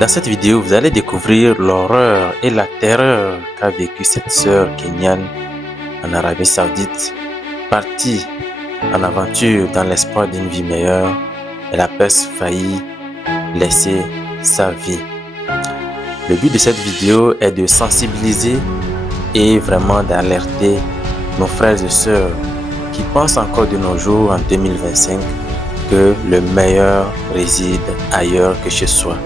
Dans cette vidéo, vous allez découvrir l'horreur et la terreur qu'a vécu cette sœur kenyane en Arabie Saoudite. Partie en aventure dans l'espoir d'une vie meilleure, elle a presque failli laisser sa vie. Le but de cette vidéo est de sensibiliser et vraiment d'alerter nos frères et sœurs qui pensent encore de nos jours en 2025 que le meilleur réside ailleurs que chez soi.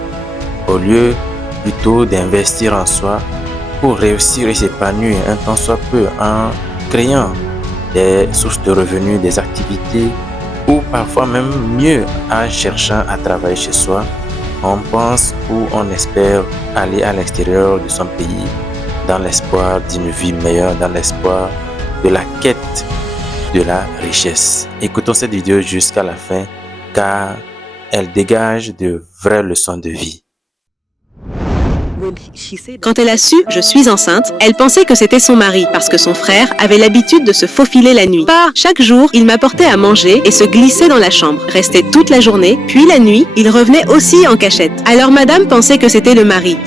Au lieu plutôt d'investir en soi pour réussir et s'épanouir un tant soit peu en créant des sources de revenus, des activités ou parfois même mieux en cherchant à travailler chez soi, on pense ou on espère aller à l'extérieur de son pays dans l'espoir d'une vie meilleure, dans l'espoir de la quête de la richesse. Écoutons cette vidéo jusqu'à la fin car elle dégage de vraies leçons de vie. Quand elle a su « je suis enceinte », elle pensait que c'était son mari parce que son frère avait l'habitude de se faufiler la nuit. Chaque jour, il m'apportait à manger et se glissait dans la chambre, restait toute la journée, puis la nuit, il revenait aussi en cachette. Alors madame pensait que c'était le mari.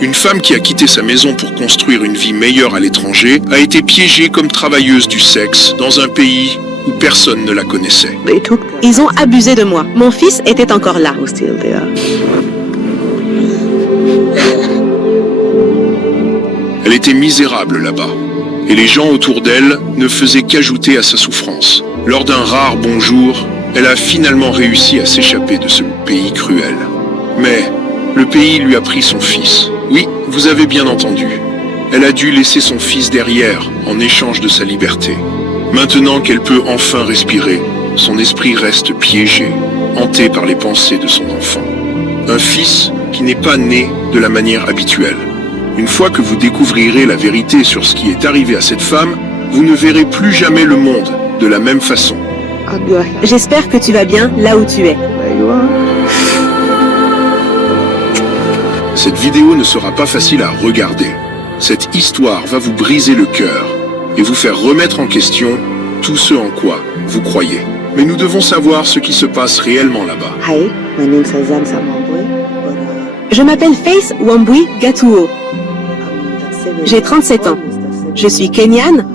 Une femme qui a quitté sa maison pour construire une vie meilleure à l'étranger a été piégée comme travailleuse du sexe dans un pays où personne ne la connaissait. Ils ont abusé de moi. Mon fils était encore là. Elle était misérable là-bas, et les gens autour d'elle ne faisaient qu'ajouter à sa souffrance. Lors d'un rare bonjour, elle a finalement réussi à s'échapper de ce pays cruel. Mais le pays lui a pris son fils. Oui, vous avez bien entendu. Elle a dû laisser son fils derrière en échange de sa liberté. Maintenant qu'elle peut enfin respirer, son esprit reste piégé, hanté par les pensées de son enfant. Un fils qui n'est pas né de la manière habituelle. Une fois que vous découvrirez la vérité sur ce qui est arrivé à cette femme, vous ne verrez plus jamais le monde de la même façon. J'espère que tu vas bien là où tu es. Cette vidéo ne sera pas facile à regarder. Cette histoire va vous briser le cœur et vous faire remettre en question tout ce en quoi vous croyez. Mais nous devons savoir ce qui se passe réellement là-bas. Hi, my name is Zamzam Wambui. Je m'appelle Faith Wambui Gatuo. J'ai 37 ans. Je suis kenyane.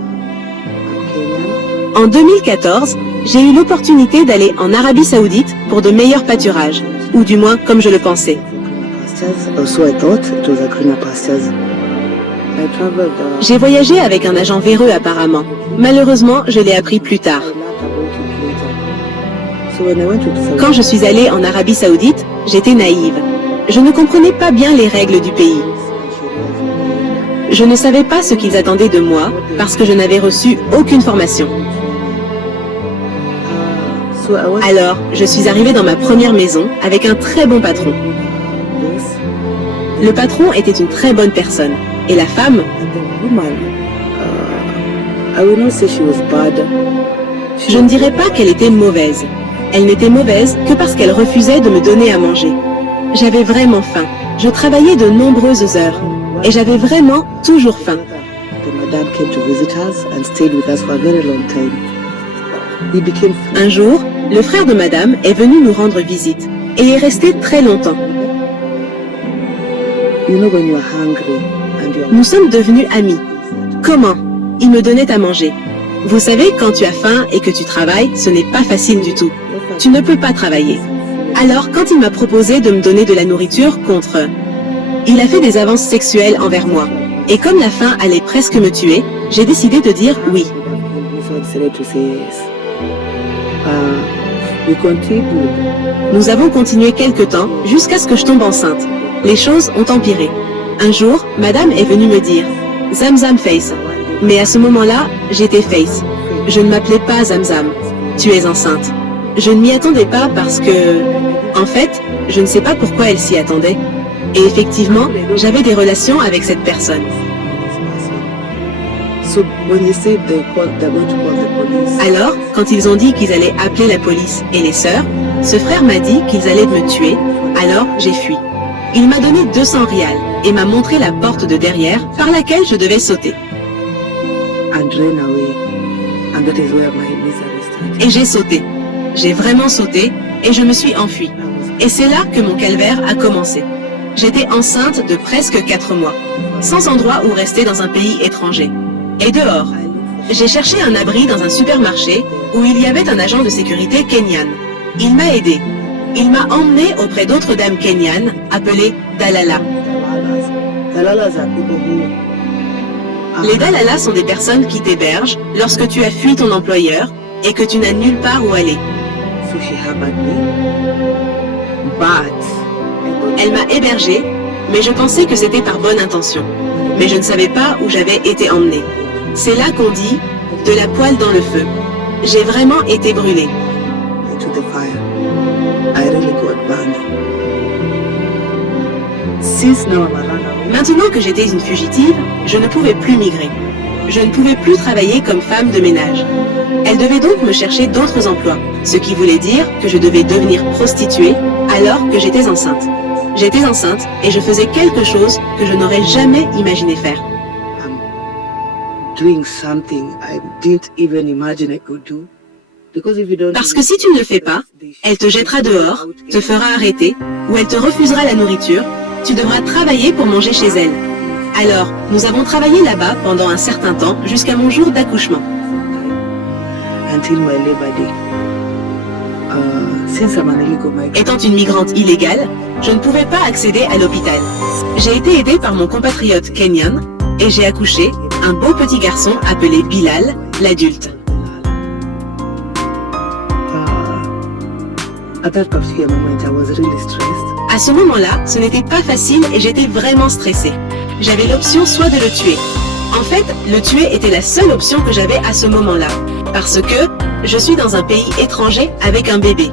En 2014, j'ai eu l'opportunité d'aller en Arabie Saoudite pour de meilleurs pâturages, ou du moins comme je le pensais. J'ai voyagé avec un agent véreux apparemment. Malheureusement, je l'ai appris plus tard. Quand je suis allée en Arabie Saoudite, j'étais naïve. Je ne comprenais pas bien les règles du pays. Je ne savais pas ce qu'ils attendaient de moi parce que je n'avais reçu aucune formation. Alors, je suis arrivée dans ma première maison avec un très bon patron. Le patron était une très bonne personne. Et la femme, je ne dirais pas qu'elle était mauvaise. Elle n'était mauvaise que parce qu'elle refusait de me donner à manger. J'avais vraiment faim. Je travaillais de nombreuses heures. Et j'avais vraiment toujours faim. Un jour, le frère de madame est venu nous rendre visite. Et est resté très longtemps. Nous sommes devenus amis. Comment? Il me donnait à manger. Vous savez, quand tu as faim et que tu travailles, ce n'est pas facile du tout. Tu ne peux pas travailler. Alors, quand il m'a proposé de me donner de la nourriture contre... Il a fait des avances sexuelles envers moi. Et comme la faim allait presque me tuer, j'ai décidé de dire oui. Nous avons continué quelque temps jusqu'à ce que je tombe enceinte. Les choses ont empiré. Un jour, madame est venue me dire « Zamzam Faith ». Mais à ce moment-là, j'étais Faith. Je ne m'appelais pas Zamzam. Tu es enceinte. Je ne m'y attendais pas parce que... En fait, je ne sais pas pourquoi elle s'y attendait. Et effectivement, j'avais des relations avec cette personne. Alors, quand ils ont dit qu'ils allaient appeler la police et les sœurs, ce frère m'a dit qu'ils allaient me tuer, alors j'ai fui. Il m'a donné 200 rials et m'a montré la porte de derrière par laquelle je devais sauter. Et j'ai sauté. J'ai vraiment sauté et je me suis enfuie. Et c'est là que mon calvaire a commencé. J'étais enceinte de presque 4 mois, sans endroit où rester dans un pays étranger. Et dehors, j'ai cherché un abri dans un supermarché où il y avait un agent de sécurité kenyan. Il m'a aidé. Il m'a emmené auprès d'autres dames kenyanes appelées Dalala. Dalalas are people who Les Dalala sont des personnes qui t'hébergent lorsque tu as fui ton employeur et que tu n'as nulle part où aller. so she harbored me. But Elle m'a hébergée, mais je pensais que c'était par bonne intention. Mais je ne savais pas où j'avais été emmenée. C'est là qu'on dit « de la poêle dans le feu ». J'ai vraiment été brûlée. into the fire. I really got burned. Since now I'm a runaway, Maintenant que j'étais une fugitive, je ne pouvais plus migrer. Je ne pouvais plus travailler comme femme de ménage. Elle devait donc me chercher d'autres emplois, ce qui voulait dire que je devais devenir prostituée alors que j'étais enceinte. J'étais enceinte et je faisais quelque chose que je n'aurais jamais imaginé faire. I'm doing something I didn't even imagine I could do. Because if you don't Parce que si tu ne le fais pas, elle te jettera dehors, te fera arrêter, ou elle te refusera la nourriture, tu devras travailler pour manger chez elle. Alors, nous avons travaillé là-bas pendant un certain temps jusqu'à mon jour d'accouchement. until my labor day. Since I'm an illegal migrant, Étant une migrante illégale, je ne pouvais pas accéder à l'hôpital. J'ai été aidée par mon compatriote kenyan et j'ai accouché un beau petit garçon appelé Bilal, l'adulte. at that particular moment I was really stressed. À ce moment-là, ce n'était pas facile et j'étais vraiment stressée. J'avais l'option soit de le tuer. En fait, le tuer était la seule option que j'avais à ce moment-là. Parce que je suis dans un pays étranger avec un bébé.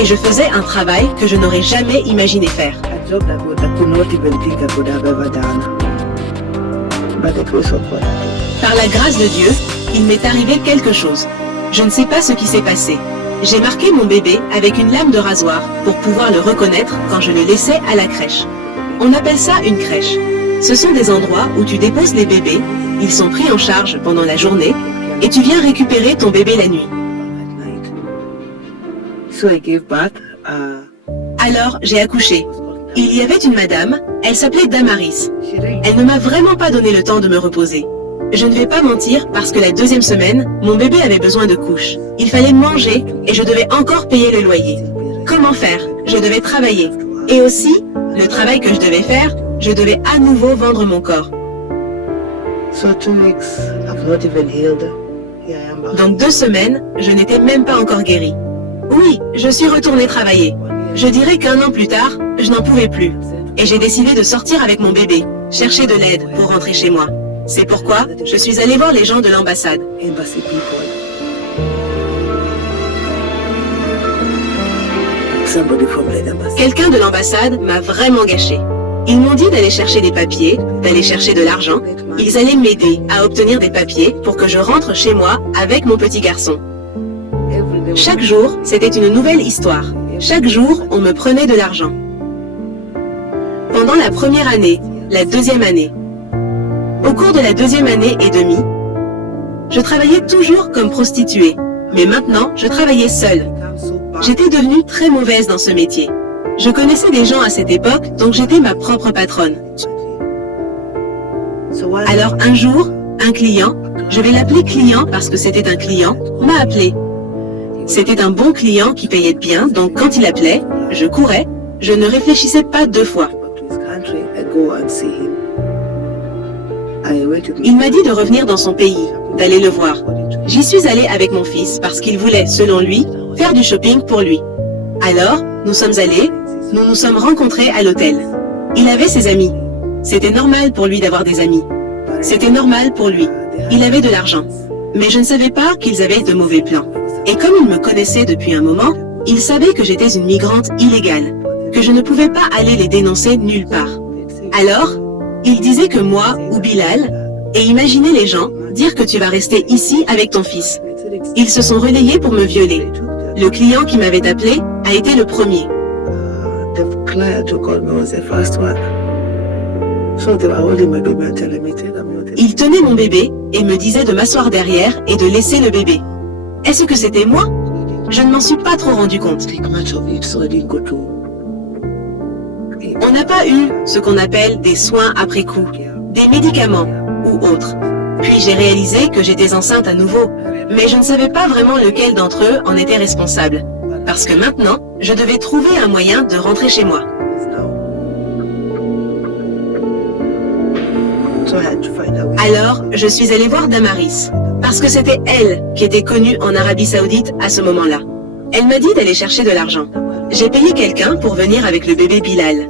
Et je faisais un travail que je n'aurais jamais imaginé faire. A job that I could not even think I could have ever done. But the grace of God. Par la grâce de Dieu, il m'est arrivé quelque chose. Je ne sais pas ce qui s'est passé. J'ai marqué mon bébé avec une lame de rasoir pour pouvoir le reconnaître quand je le laissais à la crèche. On appelle ça une crèche. Ce sont des endroits où tu déposes les bébés, ils sont pris en charge pendant la journée et tu viens récupérer ton bébé la nuit. At night. So I gave birth. Alors, j'ai accouché. Il y avait une madame, elle s'appelait Damaris. She really Elle ne m'a vraiment pas donné le temps de me reposer. Je ne vais pas mentir parce que la deuxième semaine, mon bébé avait besoin de couches. Il fallait manger et je devais encore payer le loyer. Comment faire? Je devais travailler. Et aussi, le travail que je devais faire, je devais à nouveau vendre mon corps. So 2 weeks, I've not even healed. Here I am back. Donc 2 semaines, je n'étais même pas encore guérie. Oui, je suis retournée travailler. Je dirais qu'1 an plus tard, je n'en pouvais plus. Et j'ai décidé de sortir avec mon bébé, chercher de l'aide pour rentrer chez moi. C'est pourquoi je suis allée voir les gens de l'ambassade. Embassy people. Somebody from the embassy. Quelqu'un de l'ambassade m'a vraiment gâché. Ils m'ont dit d'aller chercher des papiers, d'aller chercher de l'argent. Ils allaient m'aider à obtenir des papiers pour que je rentre chez moi avec mon petit garçon. Every day. Chaque jour, c'était une nouvelle histoire. Chaque jour, on me prenait de l'argent. Pendant la première année, la deuxième année. Au cours de la deuxième année et demie, je travaillais toujours comme prostituée. Mais maintenant, je travaillais seule. I'm so bad. J'étais devenue très mauvaise dans ce métier. Je connaissais des gens à cette époque, donc j'étais ma propre patronne. So why? Alors un jour, un client, je vais l'appeler client parce que c'était un client, m'a appelé. C'était un bon client qui payait bien, donc quand il appelait, je courais, je ne réfléchissais pas 2 fois. Back to his country, I go and see him. I went to meet Il m'a dit de revenir dans son pays, d'aller le voir. J'y suis allée avec mon fils parce qu'il voulait, selon lui, faire du shopping pour lui. Alors, nous sommes allés, nous nous sommes rencontrés à l'hôtel. Il avait ses amis. C'était normal pour lui d'avoir des amis. C'était normal pour lui. Il avait de l'argent. Mais je ne savais pas qu'ils avaient de mauvais plans. Et comme il me connaissait depuis un moment, il savait que j'étais une migrante illégale, que je ne pouvais pas aller les dénoncer nulle part. Alors, il disait que moi ou Bilal, et imaginez les gens dire que tu vas rester ici avec ton fils. Ils se sont relayés pour me violer. Le client qui m'avait appelé a été le premier. The client who called me was the first one. So they were holding my baby and telling me, take them out. Il tenait mon bébé et me disait de m'asseoir derrière et de laisser le bébé. Est-ce que c'était moi? Je ne m'en suis pas trop rendu compte. take much of it, so I didn't go to. On n'a pas eu ce qu'on appelle des soins après coup, des médicaments ou autres. Puis j'ai réalisé que j'étais enceinte à nouveau, mais je ne savais pas vraiment lequel d'entre eux en était responsable. Parce que maintenant, je devais trouver un moyen de rentrer chez moi. So I had to find a way. Alors, je suis allée voir Damaris, parce que c'était elle qui était connue en Arabie Saoudite à ce moment-là. Elle m'a dit d'aller chercher de l'argent. J'ai payé quelqu'un pour venir avec le bébé Bilal.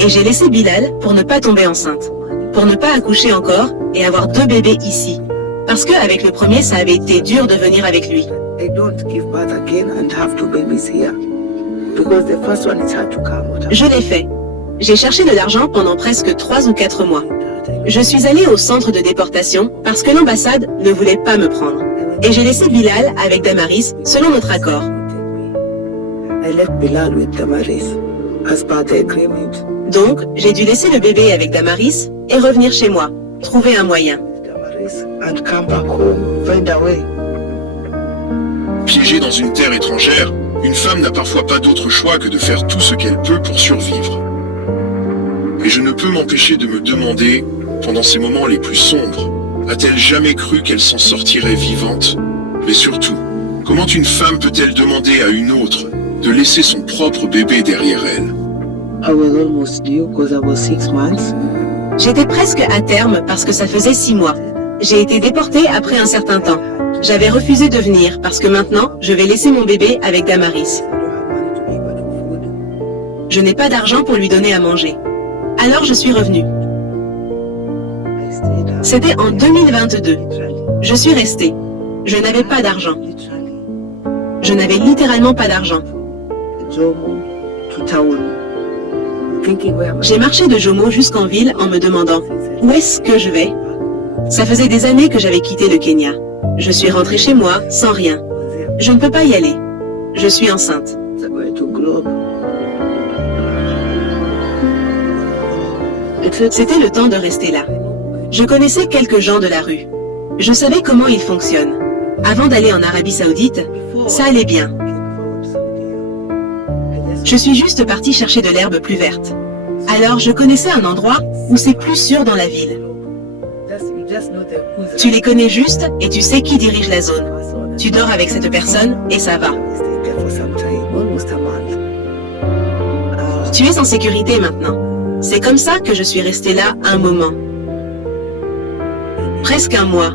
Et j'ai laissé Bilal pour ne pas tomber enceinte, pour ne pas accoucher encore et avoir 2 bébés ici. Parce qu'avec le premier, ça avait été dur de venir avec lui. I don't give birth again and have 2 babies here. Because the first one is hard to come out. Je l'ai fait. J'ai cherché de l'argent pendant presque 3 ou 4 mois. Je suis allée au centre de déportation parce que l'ambassade ne voulait pas me prendre. Et j'ai laissé Bilal avec Damaris selon notre accord. I left Bilal with Damaris as per the agreement. Donc, j'ai dû laisser le bébé avec Damaris et revenir chez moi, trouver un moyen. Damaris and come back home, find a way. Piégée dans une terre étrangère, une femme n'a parfois pas d'autre choix que de faire tout ce qu'elle peut pour survivre. Et je ne peux m'empêcher de me demander, pendant ces moments les plus sombres, a-t-elle jamais cru qu'elle s'en sortirait vivante? Mais surtout, comment une femme peut-elle demander à une autre de laisser son propre bébé derrière elle? I was almost due because I was 6 months. J'étais presque à terme parce que ça faisait 6 mois. J'ai été déportée après un certain temps. J'avais refusé de venir parce que maintenant, je vais laisser mon bébé avec Damaris. I don't have money to pay for food. Je n'ai pas d'argent pour lui donner à manger. Alors je suis revenue. I stayed out. C'était en 2022. Literally. Je suis restée. Je n'avais pas d'argent. Literally. Je n'avais littéralement pas d'argent. Jomo to town. Thinking where am I J'ai marché de Jomo jusqu'en ville en me demandant où est-ce que je vais. Ça faisait des années que j'avais quitté le Kenya. Je suis rentrée chez moi sans rien. Je ne peux pas y aller. Je suis enceinte. going to Globe. C'était le temps de rester là. Je connaissais quelques gens de la rue. Je savais comment ils fonctionnent. Avant d'aller en Arabie Saoudite, ça allait bien. Je suis juste partie chercher de l'herbe plus verte. Alors je connaissais un endroit où c'est plus sûr dans la ville. Tu les connais juste et tu sais qui dirige la zone. Tu dors avec cette personne et ça va. Tu es en sécurité maintenant. C'est comme ça que je suis restée là un moment. Presque un mois.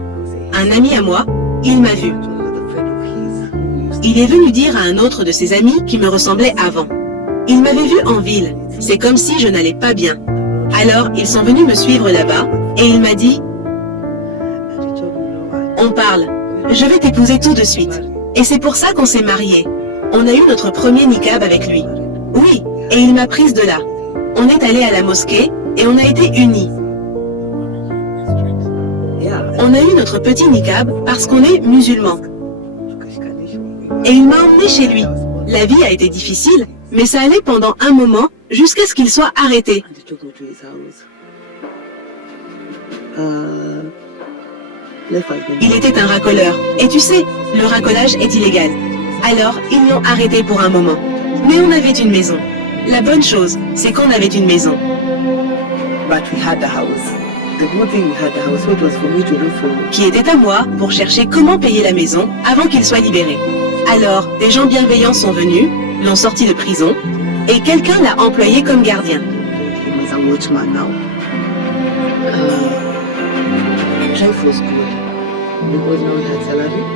Un ami à moi, il m'a vu. Il est venu dire à un autre de ses amis qui me ressemblait avant. Il m'avait vu en ville. C'est comme si je n'allais pas bien. Alors, ils sont venus me suivre là-bas et il m'a dit « On parle. Je vais t'épouser tout de suite. » Et c'est pour ça qu'on s'est mariés. On a eu notre premier niqab avec lui. Oui, et il m'a prise de là. On est allé à la mosquée et on a été unis. On a eu notre petit niqab parce qu'on est musulmans. Et il m'a emmené chez lui. La vie a été difficile, mais ça allait pendant un moment jusqu'à ce qu'il soit arrêté. Il était un racoleur. Et tu sais, le racolage est illégal. Alors, ils l'ont arrêté pour un moment. Mais on avait une maison. La bonne chose, c'est qu'on avait une maison. Qui était à moi pour chercher comment payer la maison avant qu'il soit libéré. Alors, des gens bienveillants sont venus, l'ont sorti de prison, et quelqu'un l'a employé comme gardien.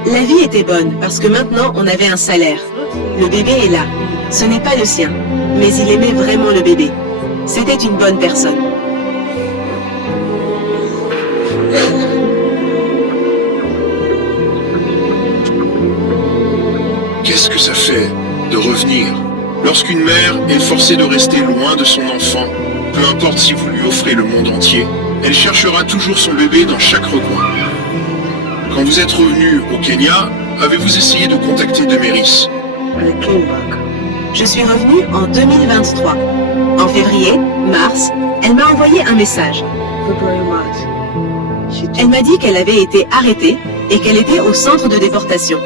La vie était bonne parce que maintenant on avait un salaire. Le bébé est là. Ce n'est pas le sien, mais il aimait vraiment le bébé. C'était une bonne personne. Qu'est-ce que ça fait de revenir? Lorsqu'une mère est forcée de rester loin de son enfant, peu importe si vous lui offrez le monde entier, elle cherchera toujours son bébé dans chaque recoin. Quand vous êtes revenu au Kenya, avez-vous essayé de contacter Damaris? Je suis revenue en 2023. En février, mars, elle m'a envoyé un message. Elle m'a dit qu'elle avait été arrêtée et qu'elle était au centre de déportation.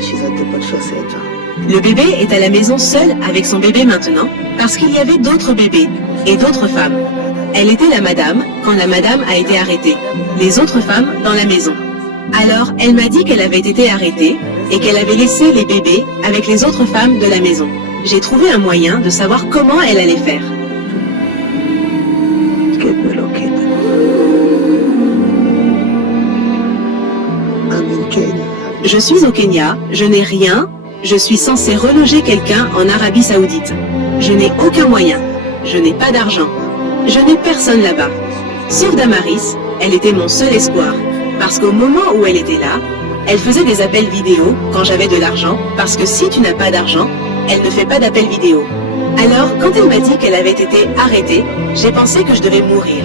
She's at the departure center. Le bébé est à la maison seul avec son bébé maintenant parce qu'il y avait d'autres bébés et d'autres femmes. Elle était la madame quand la madame a été arrêtée, les autres femmes dans la maison. Alors, elle m'a dit qu'elle avait été arrêtée et qu'elle avait laissé les bébés avec les autres femmes de la maison. J'ai trouvé un moyen de savoir comment elle allait faire. Get me located. I'm in Kenya. Je suis au Kenya, je n'ai rien, je suis censé reloger quelqu'un en Arabie Saoudite. Je n'ai aucun moyen, je n'ai pas d'argent, je n'ai personne là-bas. Sauf Damaris, elle était mon seul espoir, parce qu'au moment où elle était là, elle faisait des appels vidéo quand j'avais de l'argent, parce que si tu n'as pas d'argent, elle ne fait pas d'appels vidéo. Alors, quand elle m'a dit qu'elle avait été arrêtée, j'ai pensé que je devais mourir.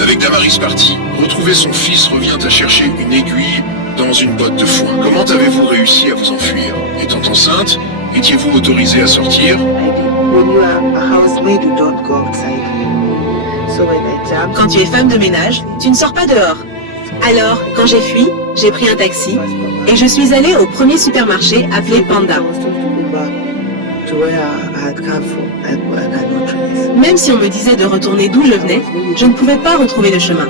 Avec Damaris parti, retrouver son fils revient à chercher une aiguille dans une botte de foin. Comment avez-vous réussi à vous enfuir? Étant enceinte, étiez-vous autorisé à sortir? When you are a housemaid, you don't go outside. So when I jumped, Quand tu es femme de ménage, tu ne sors pas dehors. Alors, quand j'ai fui, j'ai pris un taxi et je suis allée au premier supermarché appelé Panda. I was told to go back to where I had come from. I had no trace. Même si on me disait de retourner d'où je venais, je ne pouvais pas retrouver le chemin.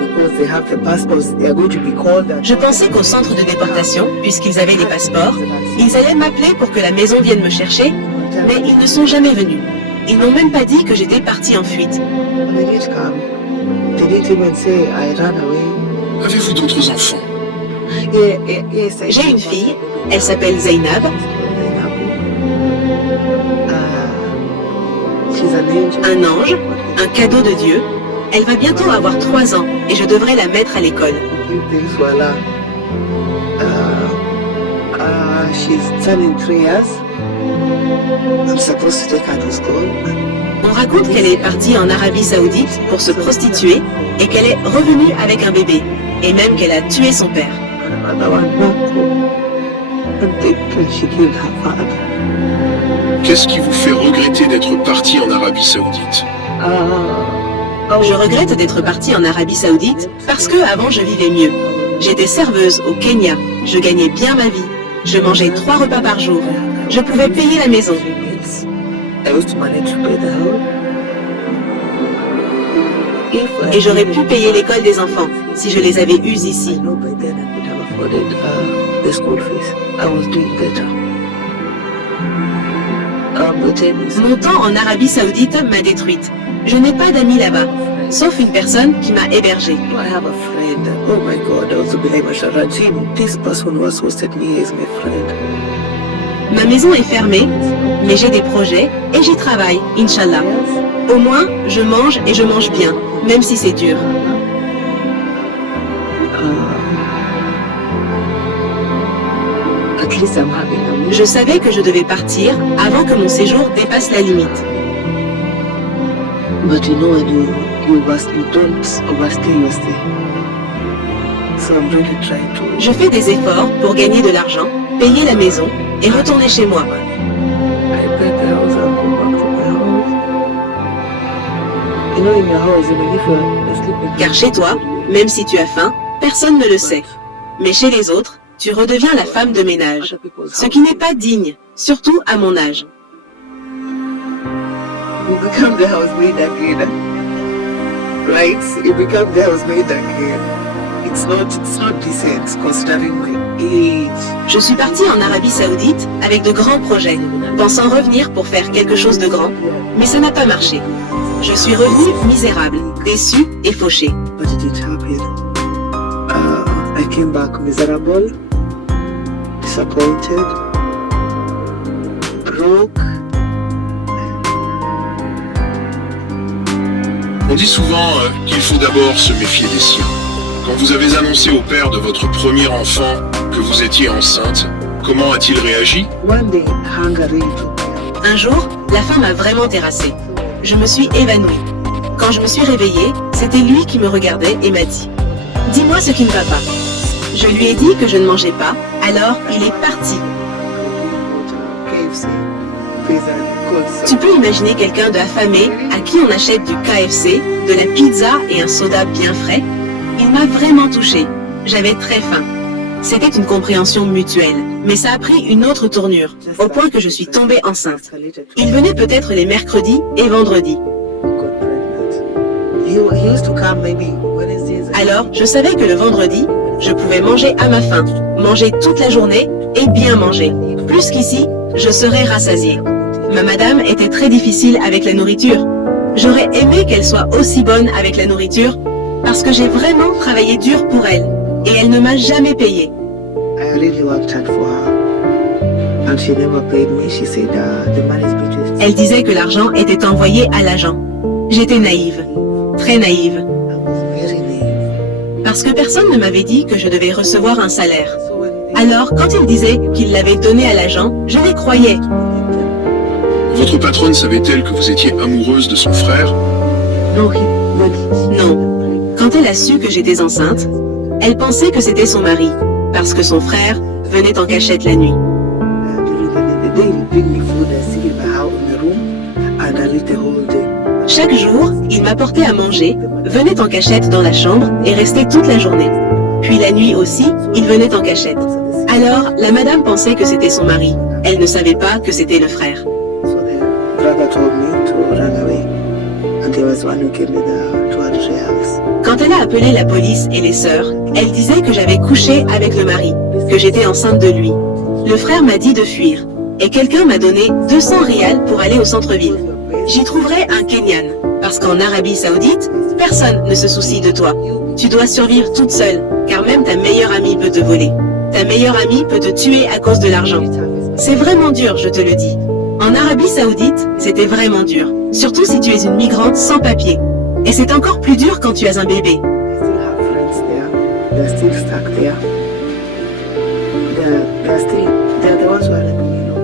Because they have the passports, they are going to be called. Je pensais qu'au centre de déportation, puisqu'ils avaient des passeports, ils allaient m'appeler pour que la maison vienne me chercher, mais ils ne sont jamais venus. Ils n'ont même pas dit que j'étais partie en fuite. When they did come, they didn't even say I ran away. Avez-vous d'autres enfants? Yes, J'ai une fille, elle s'appelle Zainab, She's an angel. un ange, un cadeau de Dieu. Elle va bientôt avoir 3 ans et je devrais la mettre à l'école. She's turning 3 years. I'm supposed to take her to school. On raconte qu'elle est partie en Arabie Saoudite pour se prostituer et qu'elle est revenue avec un bébé, et même qu'elle a tué son père. Another one back home. And they she killed her father. Qu'est-ce qui vous fait regretter d'être parti en Arabie Saoudite? Je regrette d'être partie en Arabie Saoudite parce que avant je vivais mieux. J'étais serveuse au Kenya, je gagnais bien ma vie, je mangeais 3 repas par jour, je pouvais payer la maison. I used to manage to pay the house. Et j'aurais pu payer l'école des enfants si je les avais eus ici. I know by then I could have afforded the school fees. I was doing better. But then Mon temps en Arabie Saoudite m'a détruite. Je n'ai pas d'amis là-bas, sauf une personne qui m'a hébergée. I have a friend. Oh my God, I also believe Rajim. This person who has hosted me is my friend. Ma maison est fermée, mais j'ai des projets et j'y travaille, Inch'Allah. Au moins, je mange et je mange bien, même si c'est dur. At least I'm having a Je savais que je devais partir avant que mon séjour dépasse la limite. But you know when you don't overstay your stay. So I'm really trying to. Je fais des efforts pour gagner de l'argent, payer la maison et retourner chez moi. I pay the house and go back to my house. You know, in your house, even if you're sleeping. Car chez toi, même si tu as faim, personne ne le sait. Mais chez les autres, tu redeviens la femme de ménage. Ce qui n'est pas digne, surtout à mon âge. You become the housemaid again. Right? You become the housemaid again. It's not decent considering my age. Je suis partie en Arabie Saoudite avec de grands projets, pensant revenir pour faire quelque chose de grand, mais ça n'a pas marché. Je suis revenue misérable, déçue et fauchée. But it did happen. I came back miserable, disappointed, broke. On dit souvent qu'il faut d'abord se méfier des siens. Quand vous avez annoncé au père de votre premier enfant que vous étiez enceinte, comment a-t-il réagi? One day, hunger really took me. Un jour, la faim m'a vraiment terrassée. Je me suis évanouie. Quand je me suis réveillée, c'était lui qui me regardait et m'a dit « Dis-moi ce qui ne va pas ». Je lui ai dit que je ne mangeais pas, alors il est parti. KFC, pizza, cold Tu peux imaginer quelqu'un d'affamé à qui on achète du KFC, de la pizza et un soda bien frais? Il m'a vraiment touchée. J'avais très faim. C'était une compréhension mutuelle, mais ça a pris une autre tournure, au point que je suis tombée enceinte. Il venait peut-être les mercredis et vendredis. Alors, je savais que le vendredi, je pouvais manger à ma faim, manger toute la journée et bien manger. Plus qu'ici, je serais rassasiée. Ma madame était très difficile avec la nourriture. J'aurais aimé qu'elle soit aussi bonne avec la nourriture parce que j'ai vraiment travaillé dur pour elle et elle ne m'a jamais payé. Elle disait que l'argent était envoyé à l'agent. J'étais naïve, très naïve. Parce que personne ne m'avait dit que je devais recevoir un salaire. Alors, quand il disait qu'il l'avait donné à l'agent, je les croyais. Votre patronne savait-elle que vous étiez amoureuse de son frère? Non. Quand elle a su que j'étais enceinte, elle pensait que c'était son mari, parce que son frère venait en cachette la nuit. Chaque jour, il m'apportait à manger, venait en cachette dans la chambre et restait toute la journée. Puis la nuit aussi, il venait en cachette. Alors, la madame pensait que c'était son mari. Elle ne savait pas que c'était le frère. Quand elle a appelé la police et les sœurs, elle disait que j'avais couché avec le mari, que j'étais enceinte de lui. Le frère m'a dit de fuir, et quelqu'un m'a donné 200 rials pour aller au centre-ville. J'y trouverai un Kenyan, parce qu'en Arabie Saoudite, personne ne se soucie de toi. Tu dois survivre toute seule, car même ta meilleure amie peut te voler. Ta meilleure amie peut te tuer à cause de l'argent. C'est vraiment dur, je te le dis. En Arabie Saoudite, c'était vraiment dur, surtout si tu es une migrante sans papier. Et c'est encore plus dur quand tu as un bébé.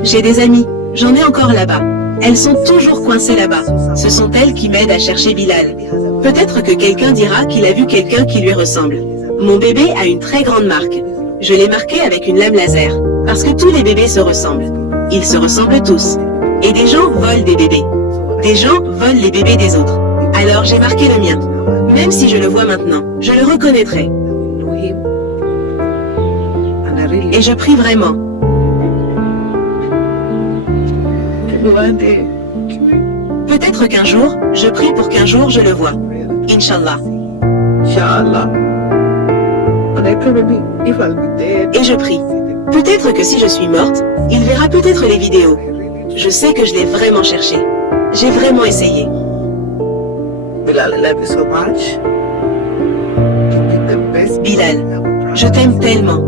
J'ai des amis, j'en ai encore là-bas. Elles sont toujours coincées là-bas. Ce sont elles qui m'aident à chercher Bilal. Peut-être que quelqu'un dira qu'il a vu quelqu'un qui lui ressemble. Mon bébé a une très grande marque. Je l'ai marqué avec une lame laser, parce que tous les bébés se ressemblent. Ils se ressemblent tous. Et des gens volent des bébés. Des gens volent les bébés des autres. Alors j'ai marqué le mien. Même si je le vois maintenant, je le reconnaîtrai. Et je prie vraiment. Peut-être qu'un jour, je prie pour qu'un jour je le vois. Inch'Allah. Et je prie. Peut-être que si je suis morte, il verra peut-être les vidéos. Je sais que je l'ai vraiment cherché. J'ai vraiment essayé. Bilal, je t'aime tellement.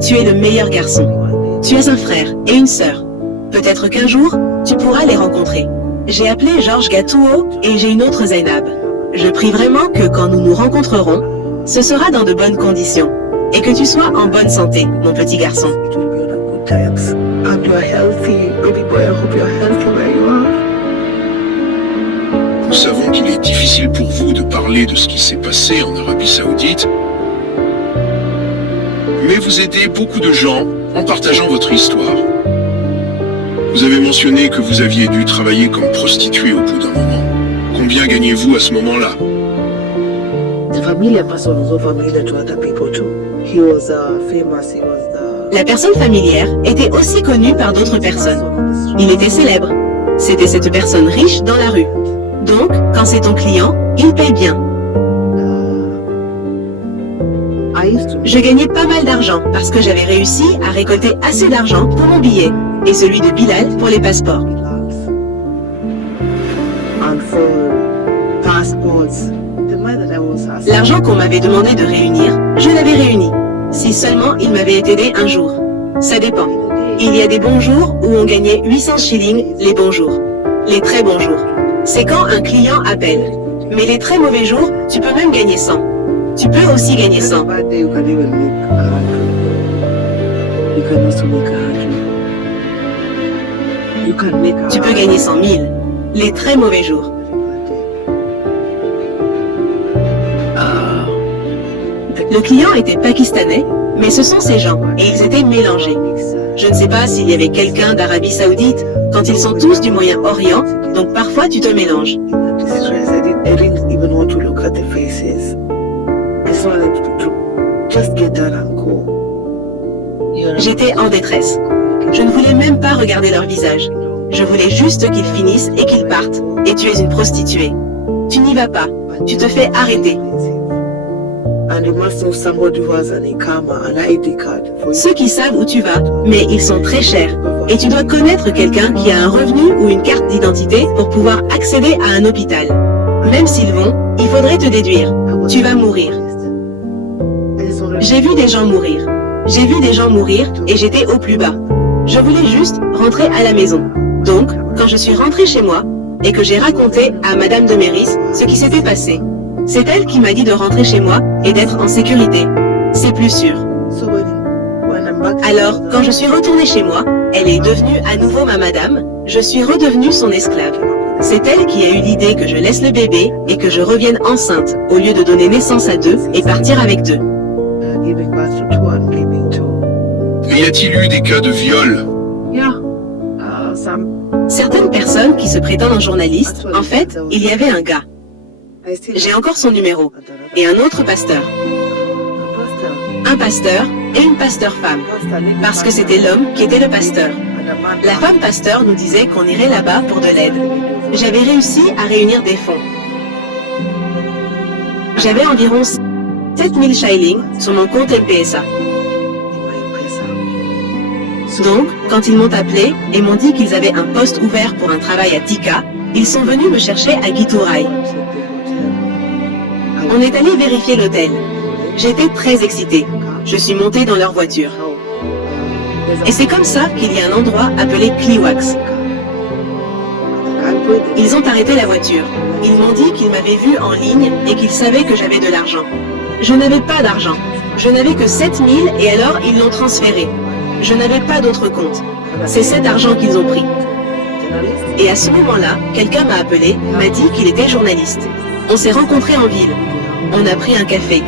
Tu es le meilleur garçon. Tu as un frère et une sœur. Peut-être qu'un jour, tu pourras les rencontrer. J'ai appelé Georges Gatouo et j'ai une autre Zainab. Je prie vraiment que quand nous nous rencontrerons, ce sera dans de bonnes conditions. Et que tu sois en bonne santé, mon petit garçon. Nous savons qu'il est difficile pour vous de parler de ce qui s'est passé en Arabie Saoudite, mais vous aidez beaucoup de gens en partageant votre histoire. Vous avez mentionné que vous aviez dû travailler comme prostituée au bout d'un moment. Combien gagnez-vous à ce moment-là? La personne familière était aussi connue par d'autres personnes. Il était célèbre. C'était cette personne riche dans la rue. Donc, quand c'est ton client, il paye bien. Je gagnais pas mal d'argent parce que j'avais réussi à récolter assez d'argent pour mon billet et celui de Bilal pour les passeports. L'argent qu'on m'avait demandé de réunir, je l'avais réuni. Si seulement il m'avait aidé un jour. Ça dépend. Il y a des bons jours où on gagnait 800 shillings les bons jours. Les très bons jours. C'est quand un client appelle. Mais les très mauvais jours, tu peux même gagner 100. Tu peux aussi gagner 100. Tu peux gagner 100 000. Les très mauvais jours. Le client était pakistanais, mais ce sont ces gens, et ils étaient mélangés. Je ne sais pas s'il y avait quelqu'un d'Arabie Saoudite, quand ils sont tous du Moyen-Orient, donc parfois tu te mélanges. wanted to do. Just get done and go. J'étais en détresse. Je ne voulais même pas regarder leur visage. Je voulais juste qu'ils finissent et qu'ils partent. Et tu es une prostituée. Tu n'y vas pas. Tu te fais arrêter. And you must know somebody who has an Ikama, an ID card. Ceux qui savent où tu vas, mais ils sont très chers. Et tu dois connaître quelqu'un qui a un revenu ou une carte d'identité pour pouvoir accéder à un hôpital. Même s'ils vont, il faudrait te déduire. Tu vas mourir. J'ai vu des gens mourir. J'ai vu des gens mourir et j'étais au plus bas. Je voulais juste rentrer à la maison. Donc, quand je suis rentrée chez moi et que j'ai raconté à Madame de Méris ce qui s'était passé, c'est elle qui m'a dit de rentrer chez moi et d'être en sécurité. C'est plus sûr. Alors, quand je suis retournée chez moi, elle est devenue à nouveau ma madame, je suis redevenue son esclave. C'est elle qui a eu l'idée que je laisse le bébé et que je revienne enceinte, au lieu de donner naissance à 2 et partir avec 2. Et y a-t-il eu des cas de viol? Certaines personnes qui se prétendent en journaliste, en fait, il y avait un gars. J'ai encore son numéro. Et un autre pasteur. Un pasteur et une pasteur-femme. Parce que c'était l'homme qui était le pasteur. La femme pasteur nous disait qu'on irait là-bas pour de l'aide. J'avais réussi à réunir des fonds. J'avais environ 7000 shillings sur mon compte M-Pesa. Donc, quand ils m'ont appelé et m'ont dit qu'ils avaient un poste ouvert pour un travail à Tika, ils sont venus me chercher à Giturai. On est allé vérifier l'hôtel. J'étais très excitée. Je suis montée dans leur voiture. Et c'est comme ça qu'il y a un endroit appelé Kliwax. Ils ont arrêté la voiture. Ils m'ont dit qu'ils m'avaient vu en ligne et qu'ils savaient que j'avais de l'argent. Je n'avais pas d'argent. Je n'avais que 7000 et alors ils l'ont transféré. Je n'avais pas d'autre compte. C'est cet argent qu'ils ont pris. Et à ce moment-là, quelqu'un m'a appelé, m'a dit qu'il était journaliste. On s'est rencontrés en ville. On a pris un café.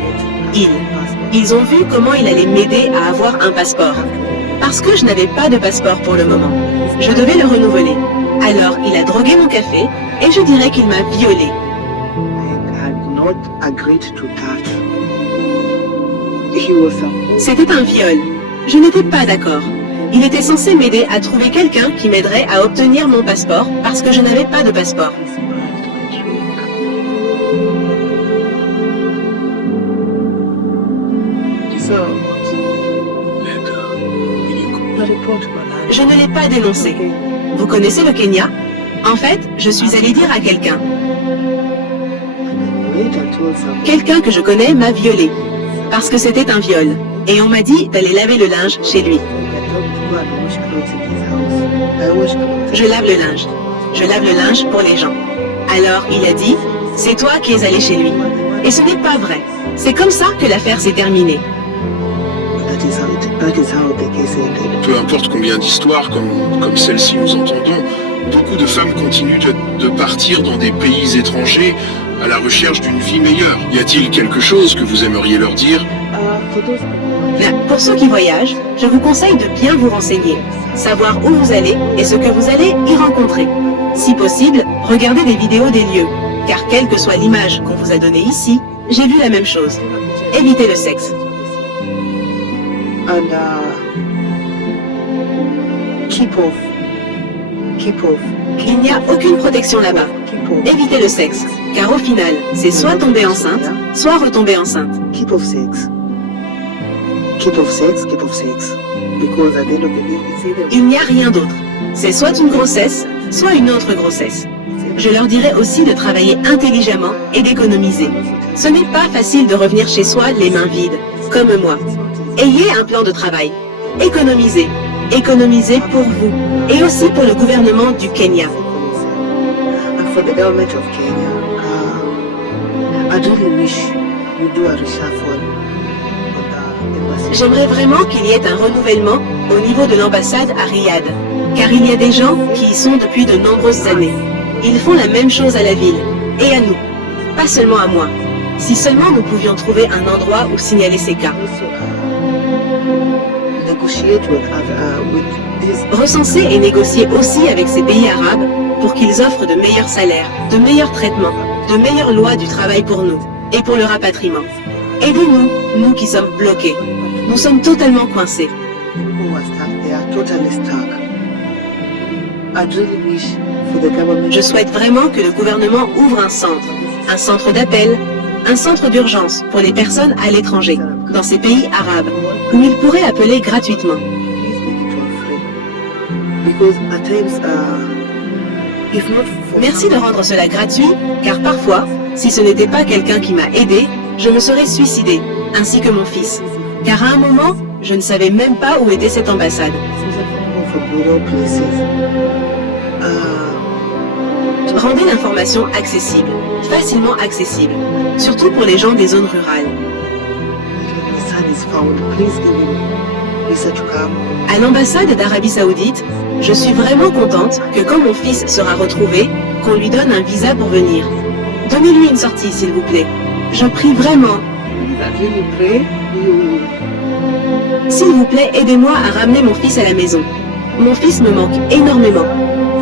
Ils ont vu comment il allait m'aider à avoir un passeport. Parce que je n'avais pas de passeport pour le moment. Je devais le renouveler. Alors il a drogué mon café et je dirais qu'il m'a violée. C'était un viol. Je n'étais pas d'accord. Il était censé m'aider à trouver quelqu'un qui m'aiderait à obtenir mon passeport parce que je n'avais pas de passeport. Je ne l'ai pas dénoncé. Vous connaissez le Kenya? En fait, je suis allée dire à quelqu'un. Quelqu'un que je connais m'a violée. Parce que c'était un viol. Et on m'a dit d'aller laver le linge chez lui. Je lave le linge. Je lave le linge pour les gens. Alors il a dit, c'est toi qui es allé chez lui. Et ce n'est pas vrai. C'est comme ça que l'affaire s'est terminée. Peu importe combien d'histoires comme celle-ci nous entendons, beaucoup de femmes continuent de partir dans des pays étrangers à la recherche d'une vie meilleure. Y a-t-il quelque chose que vous aimeriez leur dire? Pour ceux qui voyagent, je vous conseille de bien vous renseigner, savoir où vous allez et ce que vous allez y rencontrer. Si possible, regardez des vidéos des lieux, car quelle que soit l'image qu'on vous a donnée ici, j'ai vu la même chose. Évitez le sexe. And keep off. Il n'y a aucune protection là-bas. Évitez le sexe, car au final, c'est soit tomber enceinte, soit retomber enceinte. Keep off sex. Because at the end of the day, it's either Il n'y a rien d'autre. C'est soit une grossesse, soit une autre grossesse. Je leur dirais aussi de travailler intelligemment et d'économiser. Ce n'est pas facile de revenir chez soi les mains vides, comme moi. Ayez un plan de travail. Économisez. Économisez pour vous et aussi pour le gouvernement du Kenya. and for the government of Kenya, I really wish you do a reshuffle on the embassy. J'aimerais vraiment qu'il y ait un renouvellement au niveau de l'ambassade à Riyad, car il y a des gens qui y sont depuis de nombreuses années. Ils font la même chose à la ville, et à nous, pas seulement à moi. Si seulement nous pouvions trouver un endroit où signaler ces cas. Also, negotiate with these Recenser et négocier aussi avec ces pays arabes pour qu'ils offrent de meilleurs salaires, de meilleurs traitements, de meilleures lois du travail pour nous, et pour le rapatriement. Aidez-nous, nous qui sommes bloqués. Nous sommes totalement coincés. People who are stuck, they are totally stuck. I'd really wish for the government. Je souhaite vraiment que le gouvernement ouvre un centre d'appel, un centre d'urgence pour les personnes à l'étranger, dans ces pays arabes, où ils pourraient appeler gratuitement. Please make it all free. Because at times, if not for Merci de rendre cela gratuit, car parfois, si ce n'était pas quelqu'un qui m'a aidé, je me serais suicidé, ainsi que mon fils. Car à un moment, je ne savais même pas où était cette ambassade. especially from rural places, Rendez l'information accessible, facilement accessible, surtout pour les gens des zones rurales. the son is found. Please give him visa to come. À l'ambassade d'Arabie Saoudite, je suis vraiment contente que quand mon fils sera retrouvé, qu'on lui donne un visa pour venir. Donnez-lui une sortie, s'il vous plaît. Je prie vraiment. Please, I really pray you. S'il vous plaît, aidez-moi à ramener mon fils à la maison. Mon fils me manque énormément.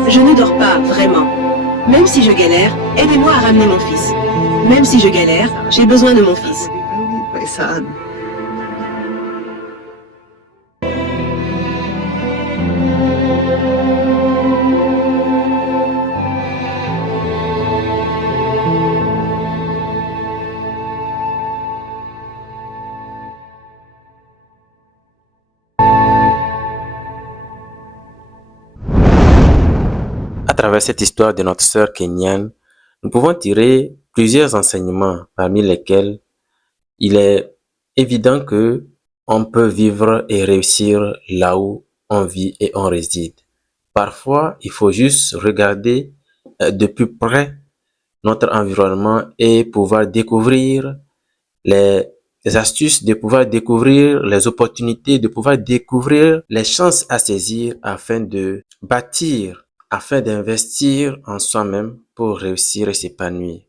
Je ne dors pas, vraiment. Même si je galère, aidez-moi à ramener mon fils. Même si je galère, j'ai besoin de mon fils. I need my son. À travers cette histoire de notre sœur kenyane, nous pouvons tirer plusieurs enseignements, parmi lesquels il est évident que on peut vivre et réussir là où on vit et on réside. Parfois, il faut juste regarder de plus près notre environnement et pouvoir découvrir les astuces, de pouvoir découvrir les opportunités, de pouvoir découvrir les chances à saisir afin de bâtir, afin d'investir en soi-même pour réussir et s'épanouir.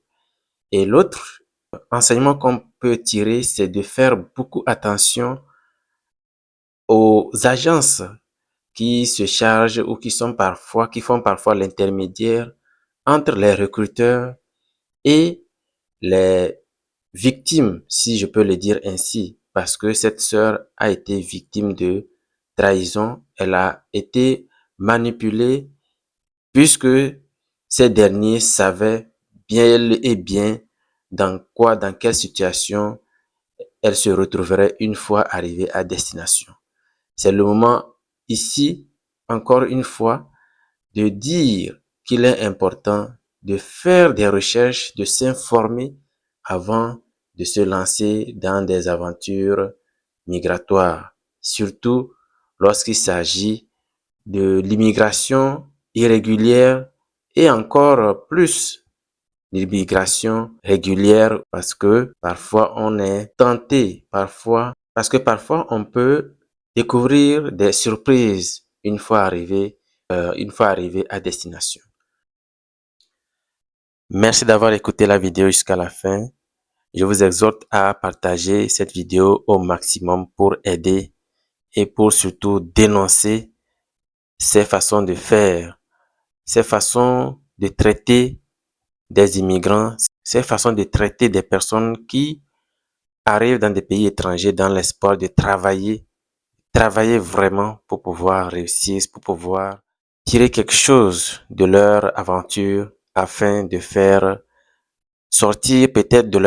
Et l'autre enseignement qu'on peut tirer, c'est de faire beaucoup attention aux agences qui se chargent ou qui font parfois l'intermédiaire entre les recruteurs et les victimes, si je peux le dire ainsi, parce que cette sœur a été victime de trahison, elle a été manipulée puisque ces derniers savaient bien et bien dans quelle situation elle se retrouverait une fois arrivée à destination. C'est le moment ici, encore une fois, de dire qu'il est important de faire des recherches, de s'informer avant de se lancer dans des aventures migratoires, surtout lorsqu'il s'agit de l'immigration irrégulière et encore plus l'immigration régulière parce que parfois on est tenté, parce que parfois on peut découvrir des surprises une fois arrivé à destination. Merci d'avoir écouté la vidéo jusqu'à la fin. Je vous exhorte à partager cette vidéo au maximum pour aider et pour surtout dénoncer ces façons de faire, ces façons de traiter des immigrants, ces façons de traiter des personnes qui arrivent dans des pays étrangers dans l'espoir de travailler vraiment pour pouvoir réussir, pour pouvoir tirer quelque chose de leur aventure afin de faire sortir peut-être de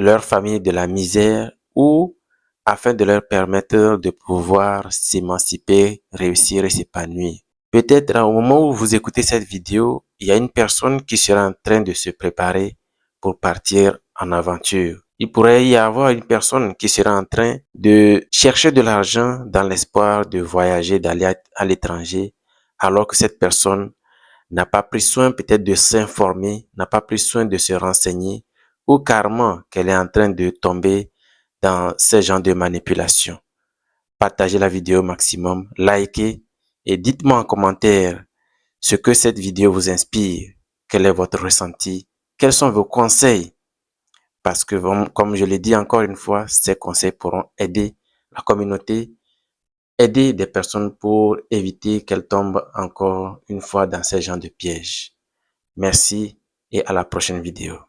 leur famille de la misère ou afin de leur permettre de pouvoir s'émanciper, réussir et s'épanouir. Peut-être au moment où vous écoutez cette vidéo, il y a une personne qui sera en train de se préparer pour partir en aventure. Il pourrait y avoir une personne qui sera en train de chercher de l'argent dans l'espoir de voyager, d'aller à l'étranger, alors que cette personne n'a pas pris soin peut-être de s'informer, n'a pas pris soin de se renseigner, ou carrément qu'elle est en train de tomber dans ce genre de manipulation. Partagez la vidéo au maximum, likez et dites-moi en commentaire ce que cette vidéo vous inspire, quel est votre ressenti, quels sont vos conseils. Parce que, comme je l'ai dit encore une fois, ces conseils pourront aider la communauté, aider des personnes pour éviter qu'elles tombent encore une fois dans ces genres de pièges. Merci et à la prochaine vidéo.